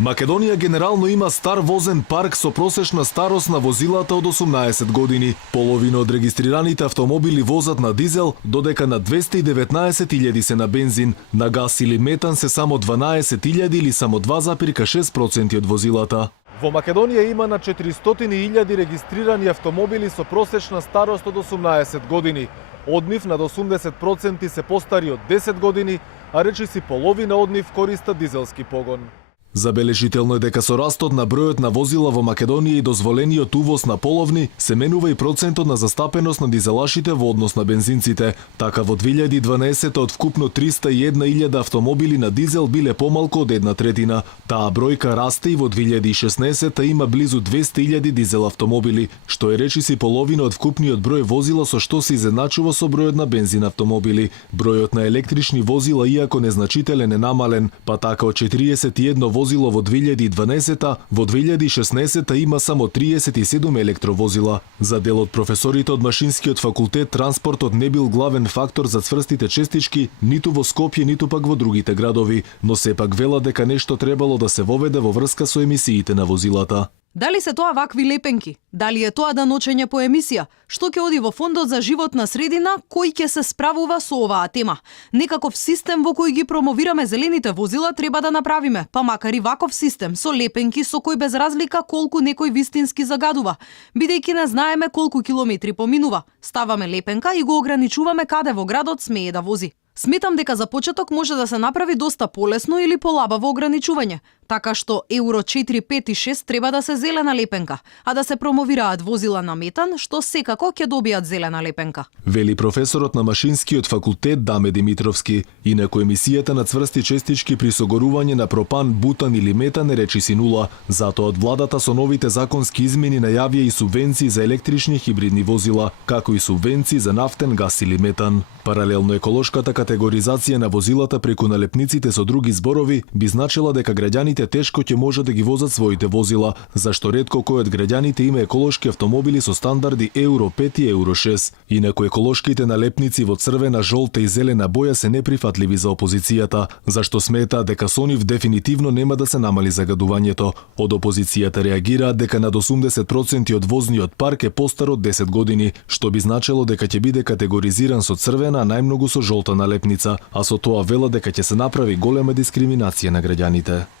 Македонија генерално има стар возен парк со просечна старост на возилата од 18 години. Половина од регистрираните автомобили возат на дизел, додека на 219.000 се на бензин. На газ или метан се само 12.000 или само 2,6% од возилата. Во Македонија има на 400.000 регистрирани автомобили со просечна старост од 18 години. Од нив над 80% се постари од 10 години, а речиси половина од нив користат дизелски погон. Забележително е дека со растот на бројот на возила во Македонија и дозволениот увоз на половни, се менува и процентот на застапеност на дизелашите во однос на бензинците. Така во 2012 од вкупно 301.000 автомобили на дизел биле помалку од 1/3. Таа бројка расте и во 2016 има близу 200.000 дизел автомобили, што е речиси половина од вкупниот број возила со што се изедначува со бројот на бензин автомобили. Бројот на електрични возила иако незначителен е намален, па така од 41 возило во 2012, во 2016 има само 37 електровозила. За дел од професорите од Машинскиот факултет, транспортот не бил главен фактор за цврстите честички ниту во Скопје, ниту пак во другите градови, но сепак велат дека нешто требало да се воведе во врска со емисиите на возилата. Дали се тоа вакви лепенки? Дали е тоа да ночење по емисија? Што ќе оди во Фондот за животна средина, кој ќе се справува со оваа тема? Некаков систем во кој ги промовираме зелените возила треба да направиме, па макар и ваков систем со лепенки со кој без разлика колку некој вистински загадува, бидејќи не знаеме колку километри поминува. Ставаме лепенка и го ограничуваме каде во градот смее да вози. Сметам дека за почеток може да се направи доста полесно или полабаво ограничување, така што Евро 4, 5 и 6 треба да се зелена лепенка, а да се промовираат возила на метан, што секако ќе добијат зелена лепенка. Вели професорот на Машинскиот факултет Даме Димитровски. Инаку емисијата на цврсти честички при согорување на пропан, бутан или метан е речиси нула. Затоа од владата со новите законски измени најавија и субвенции за електрични хибридни возила, како и субвенции за нафтен газ или метан. Паралелно еколошката категоризација на возилата преку налепниците со други зборови би значила дека граѓаните тешко ќе можат да ги возат своите возила, зашто ретко кој од граѓаните има еколошки автомобили со стандарди Евро 5 и Евро 6. Инаку еколошките налепници во црвена, жолта и зелена боја се неприфатливи за опозицијата, зашто смета дека со нив дефинитивно нема да се намали загадувањето. Од опозицијата реагираат дека над 80% од возниот парк е постар од 10 години, што би значило дека ќе биде категоризиран со црвена, а најмногу со жолта налепница, а со тоа вела дека ќе се направи голема дискриминација на граѓаните.